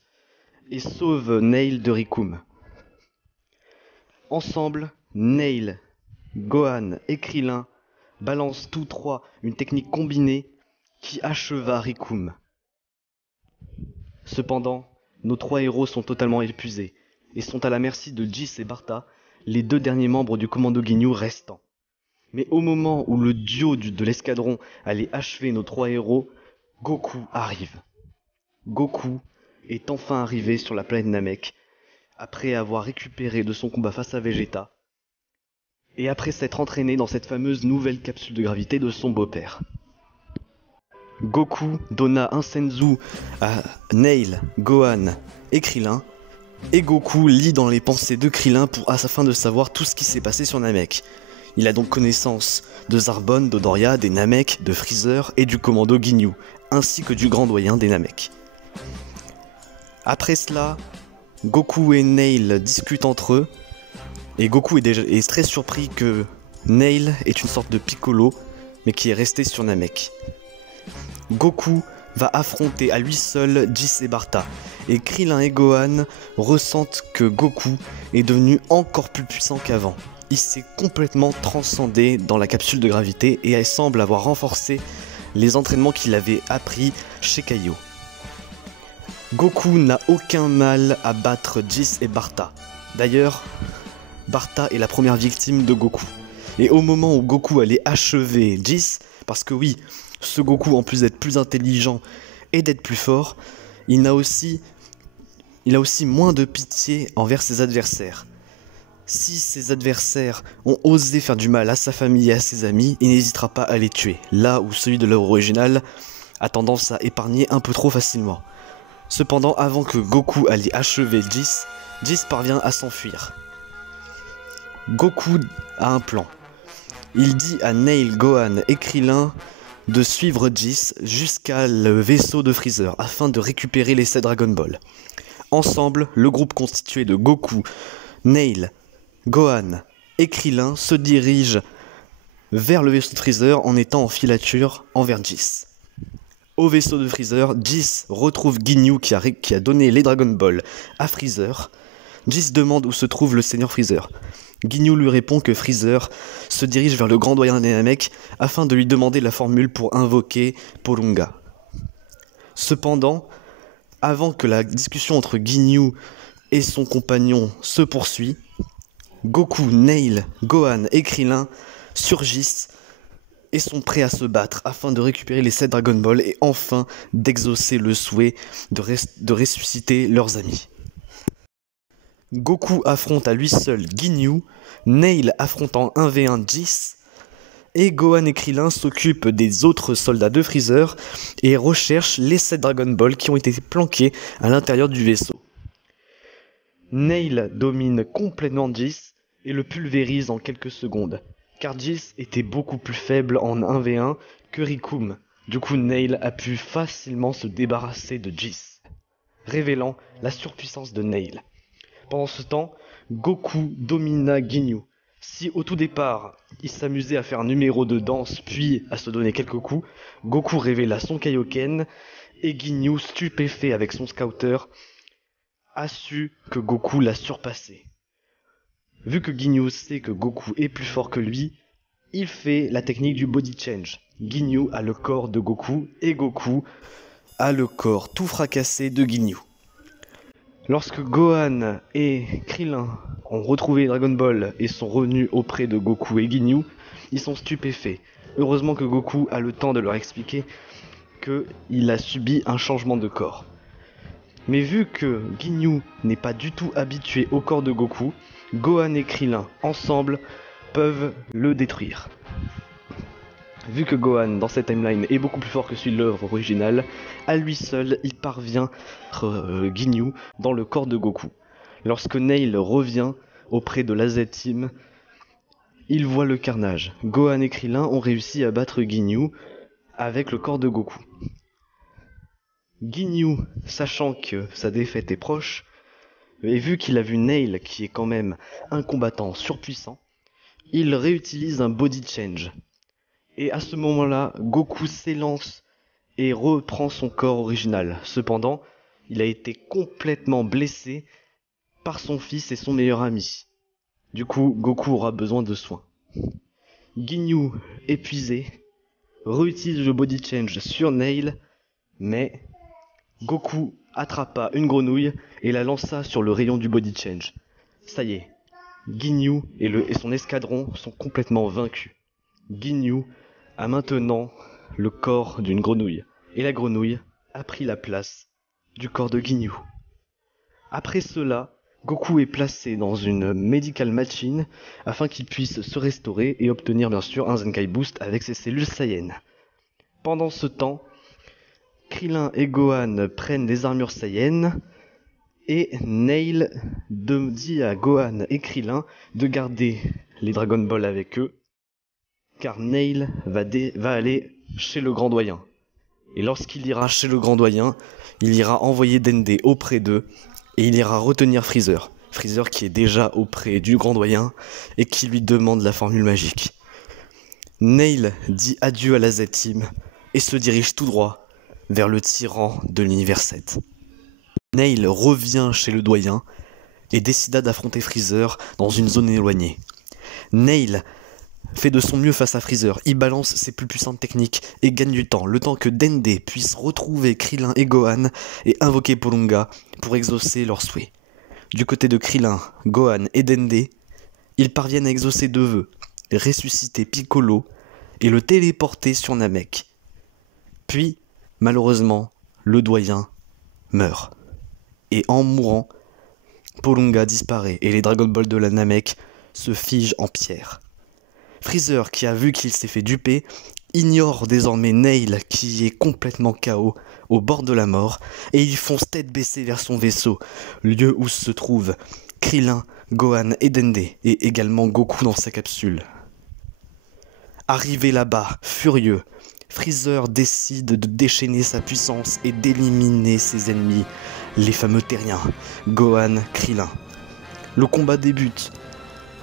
et sauvent Nail de Rikum. Ensemble, Nail, Gohan et Krillin balancent tous 3 une technique combinée qui acheva Rikum. Cependant, nos 3 héros sont totalement épuisés et sont à la merci de Jis et Barta, les 2 derniers membres du commando Ginyu restants. Mais au moment où le duo de l'escadron allait achever nos 3 héros, Goku arrive. Goku est enfin arrivé sur la planète Namek, après avoir récupéré de son combat face à Vegeta, et après s'être entraîné dans cette fameuse nouvelle capsule de gravité de son beau-père. Goku donna un senzu à Nail, Gohan et Krillin, et Goku lit dans les pensées de Krillin afin de savoir tout ce qui s'est passé sur Namek. Il a donc connaissance de Zarbon, d'Odoria, des Namek, de Freezer et du commando Ginyu, ainsi que du grand doyen des Namek. Après cela, Goku et Nail discutent entre eux, et Goku est très surpris que Nail est une sorte de Piccolo, mais qui est resté sur Namek. Goku va affronter à lui seul Jis et Barta, et Krillin et Gohan ressentent que Goku est devenu encore plus puissant qu'avant. Il s'est complètement transcendé dans la capsule de gravité et elle semble avoir renforcé les entraînements qu'il avait appris chez Kaio. Goku n'a aucun mal à battre Jis et Barta. D'ailleurs, Barta est la première victime de Goku. Et au moment où Goku allait achever Jis, parce que oui, ce Goku en plus d'être plus intelligent et d'être plus fort, il a aussi moins de pitié envers ses adversaires. Si ses adversaires ont osé faire du mal à sa famille et à ses amis, il n'hésitera pas à les tuer, là où celui de l'œuvre originale a tendance à épargner un peu trop facilement. Cependant, avant que Goku allait achever Jis, Jis parvient à s'enfuir. Goku a un plan. Il dit à Nail, Gohan et Krillin de suivre Jis jusqu'à le vaisseau de Freezer afin de récupérer les 7 Dragon Ball. Ensemble, le groupe constitué de Goku, Nail, Gohan et Krillin se dirigent vers le vaisseau de Freezer en étant en filature envers Jis. Au vaisseau de Freezer, Jis retrouve Ginyu qui a donné les Dragon Ball à Freezer. Jis demande où se trouve le Seigneur Freezer. Ginyu lui répond que Freezer se dirige vers le grand doyen des Namek afin de lui demander la formule pour invoquer Porunga. Cependant, avant que la discussion entre Ginyu et son compagnon se poursuit, Goku, Nail, Gohan et Krillin surgissent et sont prêts à se battre afin de récupérer les 7 Dragon Ball et enfin d'exaucer le souhait de ressusciter leurs amis. Goku affronte à lui seul Ginyu, Nail affrontant 1v1 Jis, et Gohan et Krillin s'occupent des autres soldats de Freezer et recherchent les 7 Dragon Ball qui ont été planqués à l'intérieur du vaisseau. Nail domine complètement Jis et le pulvérise en quelques secondes, car Jis était beaucoup plus faible en 1v1 que Rikum. Du coup, Nail a pu facilement se débarrasser de Jis, révélant la surpuissance de Nail. Pendant ce temps, Goku domina Ginyu. Si au tout départ, il s'amusait à faire un numéro de danse puis à se donner quelques coups, Goku révéla son Kaioken et Ginyu, stupéfait avec son scouter, a su que Goku l'a surpassé. Vu que Ginyu sait que Goku est plus fort que lui, il fait la technique du body change. Ginyu a le corps de Goku et Goku a le corps tout fracassé de Ginyu. Lorsque Gohan et Krillin ont retrouvé Dragon Ball et sont revenus auprès de Goku et Ginyu, ils sont stupéfaits. Heureusement que Goku a le temps de leur expliquer qu'il a subi un changement de corps. Mais vu que Ginyu n'est pas du tout habitué au corps de Goku, Gohan et Krillin, ensemble, peuvent le détruire. Vu que Gohan, dans cette timeline, est beaucoup plus fort que celui de l'œuvre originale, à lui seul, il parvient Ginyu dans le corps de Goku. Lorsque Nail revient auprès de la Z-Team, il voit le carnage. Gohan et Krillin ont réussi à battre Ginyu avec le corps de Goku. Ginyu, sachant que sa défaite est proche, et vu qu'il a vu Nail, qui est quand même un combattant surpuissant, il réutilise un body change. Et à ce moment-là, Goku s'élance et reprend son corps original. Cependant, il a été complètement blessé par son fils et son meilleur ami. Du coup, Goku aura besoin de soins. Ginyu, épuisé, réutilise le body change sur Nail, mais Goku attrapa une grenouille et la lança sur le rayon du body change. Ça y est, Ginyu et son escadron sont complètement vaincus. Ginyu a maintenant le corps d'une grenouille, et la grenouille a pris la place du corps de Ginyu. Après cela, Goku est placé dans une medical machine afin qu'il puisse se restaurer et obtenir bien sûr un Zenkai Boost avec ses cellules Saiyan. Pendant ce temps, Krillin et Gohan prennent des armures Saiyan et Nail dit à Gohan et Krillin de garder les Dragon Ball avec eux, car Nail va aller chez le Grand Doyen. Et lorsqu'il ira chez le Grand Doyen, il ira envoyer Dende auprès d'eux, et il ira retenir Freezer. Freezer qui est déjà auprès du Grand Doyen, et qui lui demande la formule magique. Nail dit adieu à la Z-Team, et se dirige tout droit vers le tyran de l'univers 7. Nail revient chez le Doyen, et décida d'affronter Freezer dans une zone éloignée. Nail fait de son mieux face à Freezer, il balance ses plus puissantes techniques et gagne du temps, le temps que Dende puisse retrouver Krillin et Gohan et invoquer Porunga pour exaucer leurs souhaits. Du côté de Krillin, Gohan et Dende, ils parviennent à exaucer deux vœux, ressusciter Piccolo et le téléporter sur Namek. Puis, malheureusement, le Doyen meurt. Et en mourant, Porunga disparaît et les Dragon Ball de la Namek se figent en pierre. Freezer, qui a vu qu'il s'est fait duper, ignore désormais Nail qui est complètement KO au bord de la mort et il fonce tête baissée vers son vaisseau, lieu où se trouvent Krillin, Gohan et Dende et également Goku dans sa capsule. Arrivé là-bas, furieux, Freezer décide de déchaîner sa puissance et d'éliminer ses ennemis, les fameux terriens, Gohan, Krillin. Le combat débute.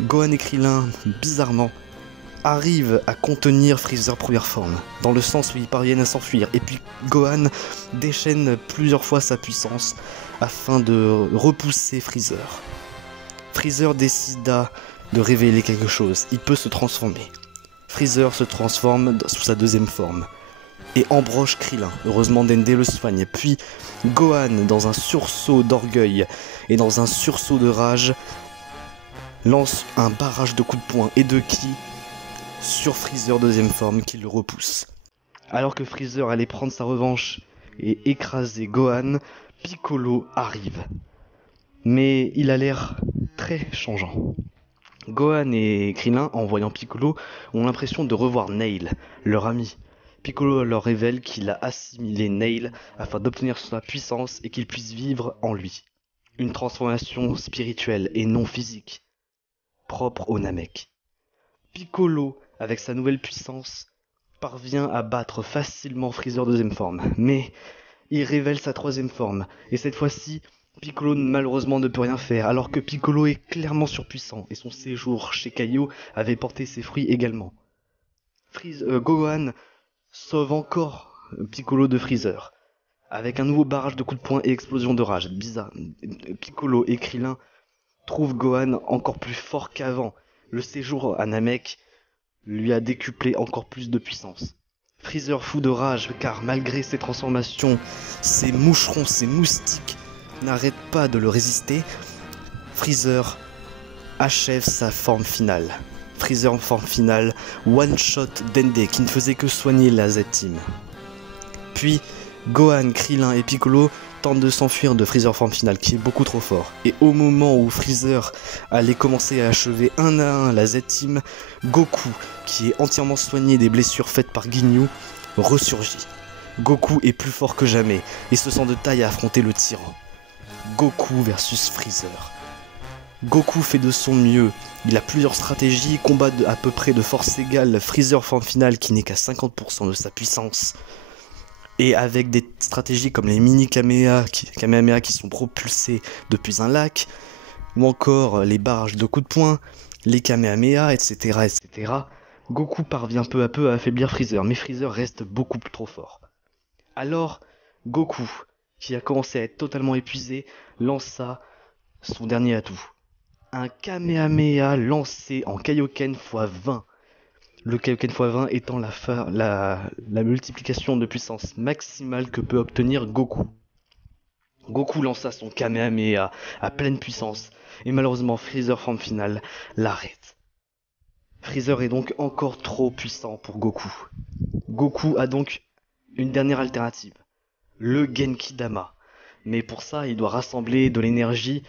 Gohan et Krillin, bizarrement, arrivent à contenir Freezer première forme, dans le sens où ils parviennent à s'enfuir, et puis Gohan déchaîne plusieurs fois sa puissance afin de repousser Freezer. Freezer décida de révéler quelque chose, il peut se transformer. Freezer se transforme sous sa deuxième forme, et embroche Krillin, heureusement Dende le soigne, puis Gohan, dans un sursaut d'orgueil et dans un sursaut de rage, lance un barrage de coups de poing et de ki sur Freezer deuxième forme qui le repousse. Alors que Freezer allait prendre sa revanche et écraser Gohan, Piccolo arrive. Mais il a l'air très changeant. Gohan et Krillin, en voyant Piccolo, ont l'impression de revoir Nail, leur ami. Piccolo leur révèle qu'il a assimilé Nail afin d'obtenir sa puissance et qu'il puisse vivre en lui. Une transformation spirituelle et non physique, propre au Namek. Piccolo, avec sa nouvelle puissance, parvient à battre facilement Freezer deuxième forme, mais il révèle sa troisième forme, et cette fois-ci, Piccolo malheureusement ne peut rien faire, alors que Piccolo est clairement surpuissant, et son séjour chez Kaio avait porté ses fruits également. Gohan sauve encore Piccolo de Freezer, avec un nouveau barrage de coups de poing et explosion de rage. Bizarre. Piccolo et Krillin trouvent Gohan encore plus fort qu'avant. Le séjour à Namek lui a décuplé encore plus de puissance. Freezer fou de rage car malgré ses transformations, ses moucherons, ses moustiques n'arrêtent pas de le résister. Freezer achève sa forme finale. Freezer en forme finale, one-shot Dende qui ne faisait que soigner la Z-Team. Puis Gohan, Krillin et Piccolo tentent de s'enfuir de Freezer forme finale qui est beaucoup trop fort. Et au moment où Freezer allait commencer à achever un à un la Z-Team, Goku, qui est entièrement soigné des blessures faites par Ginyu, ressurgit. Goku est plus fort que jamais et se sent de taille à affronter le tyran. Goku versus Freezer. Goku fait de son mieux, il a plusieurs stratégies, combat à peu près de force égale Freezer forme finale qui n'est qu'à 50% de sa puissance. Et avec des stratégies comme les mini Kamehameha qui sont propulsés depuis un lac, ou encore les barrages de coups de poing, les Kamehameha, etc. Goku parvient peu à peu à affaiblir Freezer, mais Freezer reste beaucoup trop fort. Alors, Goku, qui a commencé à être totalement épuisé, lança son dernier atout. Un Kamehameha lancé en Kaioken x20. Le Kaioken x20 étant la multiplication de puissance maximale que peut obtenir Goku. Goku lança son Kamehameha à pleine puissance, et malheureusement Freezer forme finale l'arrête. Freezer est donc encore trop puissant pour Goku. Goku a donc une dernière alternative, le Genki Dama. Mais pour ça, il doit rassembler de l'énergie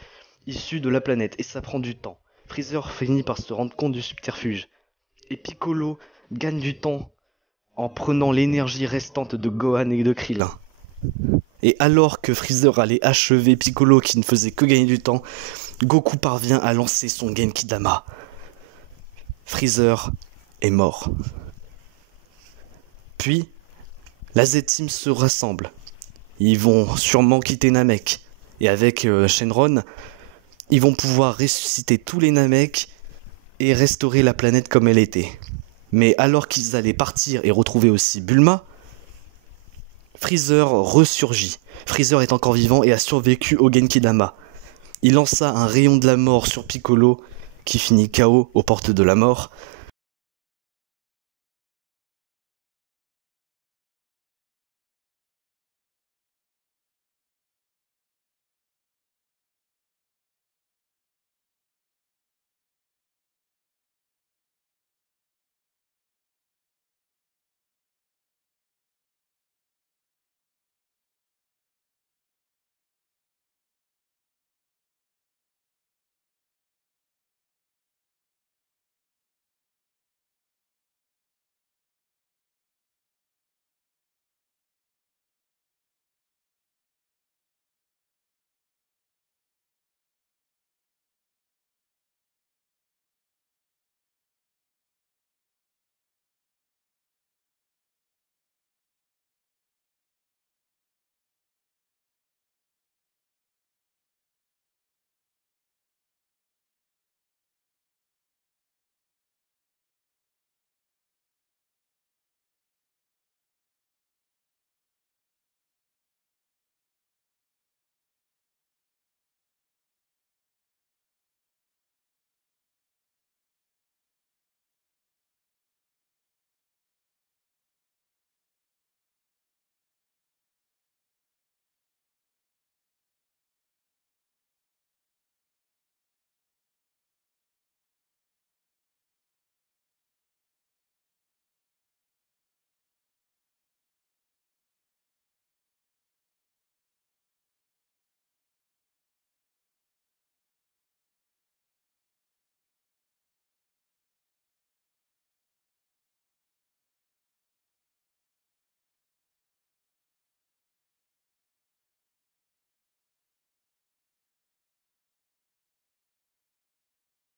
issue de la planète, et ça prend du temps. Freezer finit par se rendre compte du subterfuge. Et Piccolo gagne du temps en prenant l'énergie restante de Gohan et de Krillin. Et alors que Freezer allait achever Piccolo qui ne faisait que gagner du temps, Goku parvient à lancer son Genki Dama. Freezer est mort. Puis, la Z-Team se rassemble. Ils vont sûrement quitter Namek. Et avec Shenron, ils vont pouvoir ressusciter tous les Namek et restaurer la planète comme elle était. Mais alors qu'ils allaient partir et retrouver aussi Bulma, Freezer ressurgit. Freezer est encore vivant et a survécu au Genki Dama. Il lança un rayon de la mort sur Piccolo, qui finit KO aux portes de la mort.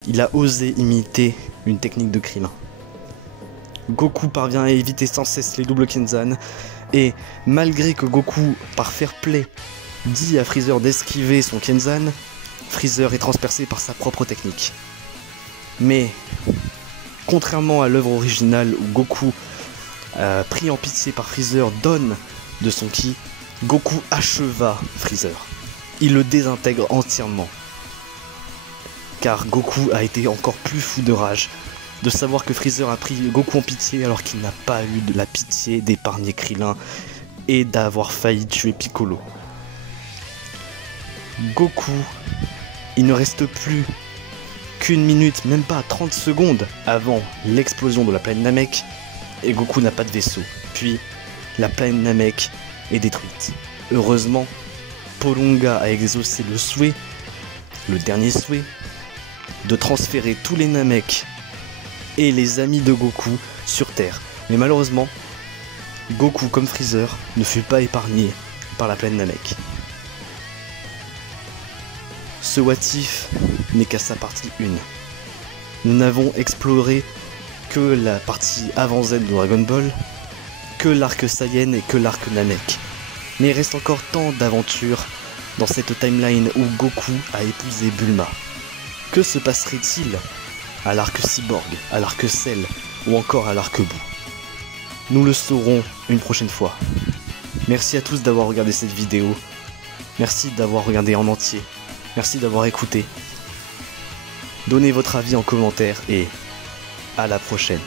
il a osé imiter une technique de Krillin. Goku parvient à éviter sans cesse les doubles Kenzan, et malgré que Goku, par fair play, dit à Freezer d'esquiver son Kenzan, Freezer est transpercé par sa propre technique. Mais, contrairement à l'œuvre originale où Goku, pris en pitié par Freezer, donne de son ki, Goku acheva Freezer. Il le désintègre entièrement. Car Goku a été encore plus fou de rage de savoir que Freezer a pris Goku en pitié alors qu'il n'a pas eu de la pitié d'épargner Krillin et d'avoir failli tuer Piccolo. Goku, il ne reste plus qu'une minute, même pas 30 secondes avant l'explosion de la planète Namek, et Goku n'a pas de vaisseau. Puis, la planète Namek est détruite. Heureusement, Porunga a exaucé le souhait, le dernier souhait, de transférer tous les Namek et les amis de Goku sur Terre. Mais malheureusement, Goku comme Freezer ne fut pas épargné par la planète Namek. Ce What If n'est qu'à sa partie 1. Nous n'avons exploré que la partie avant Z de Dragon Ball, que l'arc Saiyan et que l'arc Namek. Mais il reste encore tant d'aventures dans cette timeline où Goku a épousé Bulma. Que se passerait-il à l'arc Cyborg, à l'arc Cell ou encore à l'arc Boo? Nous le saurons une prochaine fois. Merci à tous d'avoir regardé cette vidéo. Merci d'avoir regardé en entier. Merci d'avoir écouté. Donnez votre avis en commentaire et à la prochaine.